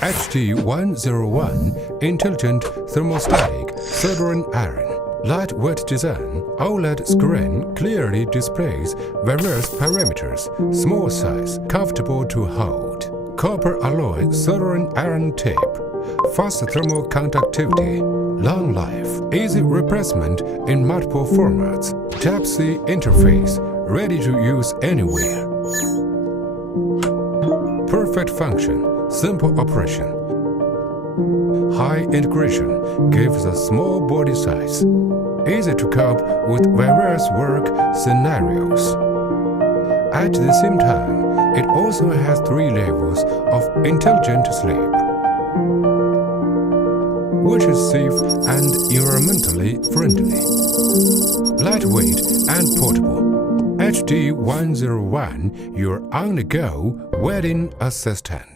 TD101 Intelligent Thermostatic Soldering Iron. Lightweight design, OLED screen clearly displays various parameters, small size, comfortable to hold. Copper alloy soldering iron tip, fast thermal conductivity, long life, easy replacement in multiple formats, Type-C interface, ready to use anywhere. Perfect function, simple operation. High integration gives a small body size, easy to cope with various work scenarios. At the same time, it also has 3 levels of intelligent sleep, which is safe and environmentally friendly. Lightweight and portable. TD101, your on-the-go wedding assistant.